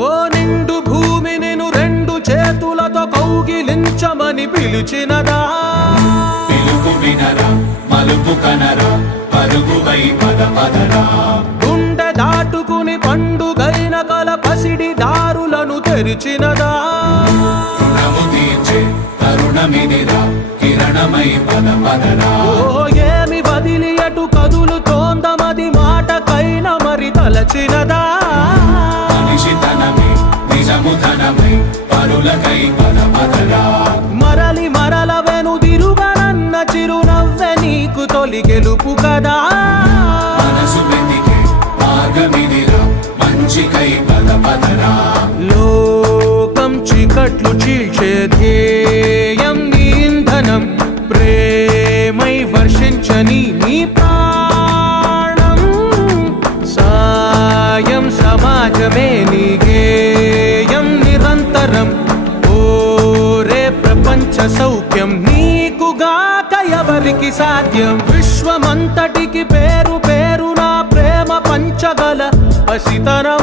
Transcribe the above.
ఓ నిండు భూమి నిన్ను రెండు చేతులతో కౌగిలించమని పిలిచినదా పిలుపు వినరా మలుపు కనరా పరుగువై పద పదరా గుండె దాటుకుని పండుగైన కల పసిడి దారులను తెరిచినదా రుణము తీర్చే తరుణమిదిరా కిరణమై పద పదరా ఓ ఏమి వదిలి అటు కదులుతోందమది మాటకైన మరి తలచినదా మనిషితనమే నిజముతనమై పరులకై పద పదరా మరలి మరల వెనుదిరుగనన్న చిరునవ్వె నీకు తొలి గెలుపు కదా మనసు వెతికే మార్గమిదిరా మంచికై పద పదరా లోకం చీకట్లు చీల్చే ధ్యేయం నీ ఇంధనం ప్రేమై వర్షించని నీ ప్రాణం సాయం సమాజమే నీ గేయం నిరంతరం ఓరే ప్రపంచ సౌఖ్యం నీకుగాక ఎవరికి సాధ్యం విశ్వమంతటికి పేరు పేరు నా ప్రేమ పంచగల పసితనం